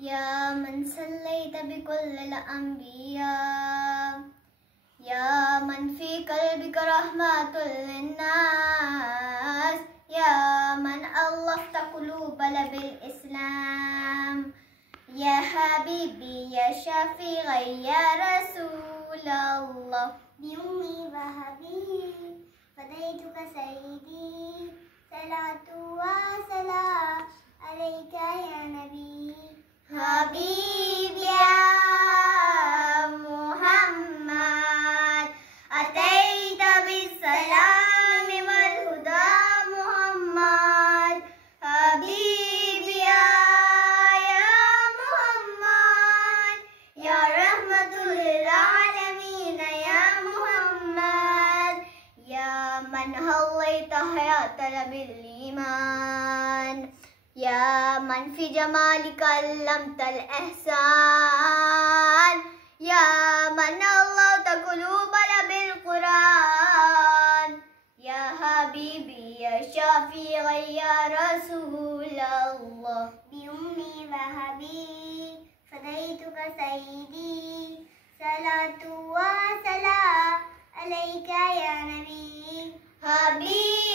يا من صليت بكل الأنبياء، يا من في قلبك رحمة للناس، يا من ألفت قلوبنا بالإسلام، يا حبيبي يا شفيعي يا رسول الله. بأمي وأبي فديتك سيدي، صلاة وسلام عليك يا نبي. حبيبي يا محمد أتيت بالسلام والهدى محمد. حبيبي يا محمد يا رحمة للعالمين يا محمد، يا من هويت حياتنا بالإيمان، يا من في جمالك علمت الإحسان، يا من ألفت قلوبنا بالقرآن، يا حبيبي يا شفيعي يا رسول الله. بأمي وأبي فديتك سيدي، صلاة وسلام عليك يا نبي. حبيبي